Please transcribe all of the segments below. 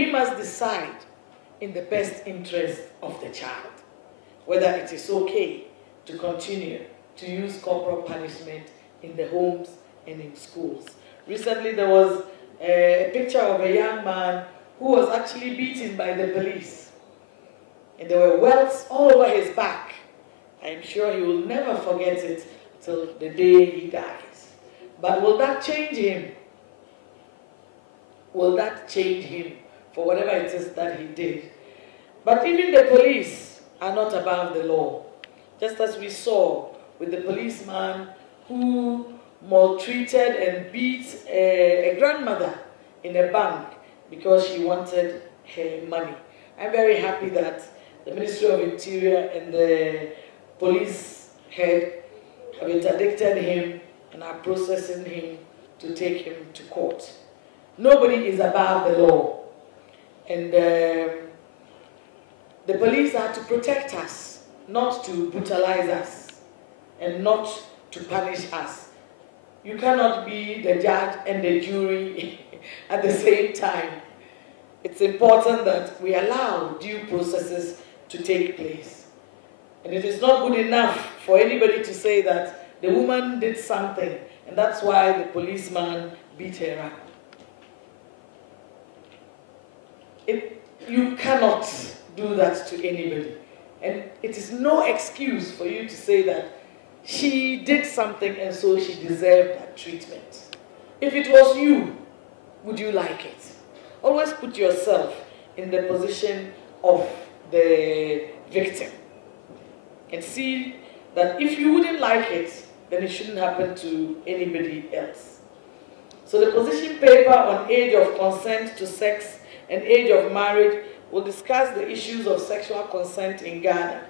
we must decide in the best interest of the child whether it is okay to continue to use corporal punishment in the homes and in schools. Recently, there was a picture of a young man who was actually beaten by the police. And there were welts all over his back. I'm sure he will never forget it till the day he dies. But will that change him? Will that change him for whatever it is that he did? But even the police are not above the law. Just as we saw with the policeman who maltreated and beat a grandmother in a bank because she wanted her money. I'm very happy that the Ministry of Interior and the police head have interdicted him and are processing him to take him to court. Nobody is above the law. And the police are to protect us, not to brutalize us, and not to punish us. You cannot be the judge and the jury at the same time. It's important that we allow due processes to take place. And it is not good enough for anybody to say that the woman did something, and that's why the policeman beat her up. You cannot do that to anybody. And it is no excuse for you to say that she did something and so she deserved that treatment. If it was you, would you like it? Always put yourself in the position of the victim and see that if you wouldn't like it, then it shouldn't happen to anybody else. So the position paper on age of consent to sex and age of marriage will discuss the issues of sexual consent in Ghana,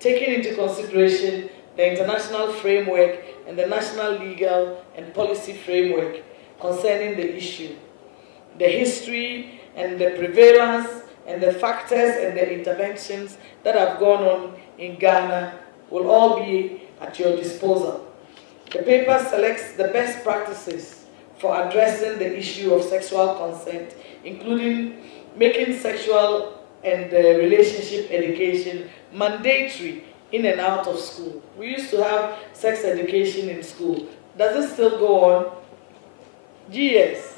taking into consideration the international framework and the national legal and policy framework concerning the issue. The history and the prevalence and the factors and the interventions that have gone on in Ghana will all be at your disposal. The paper selects the best practices for addressing the issue of sexual consent, including making sexual and relationship education mandatory in and out of school. We used to have sex education in school. Does it still go on? Yes.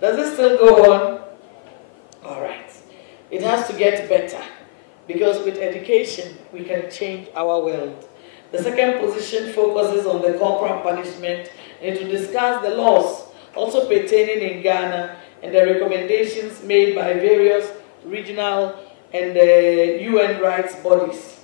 Does it still go on? All right. It has to get better, because with education, we can change our world. The second position focuses on the corporal punishment and to discuss the laws also pertaining in Ghana and the recommendations made by various regional and UN rights bodies.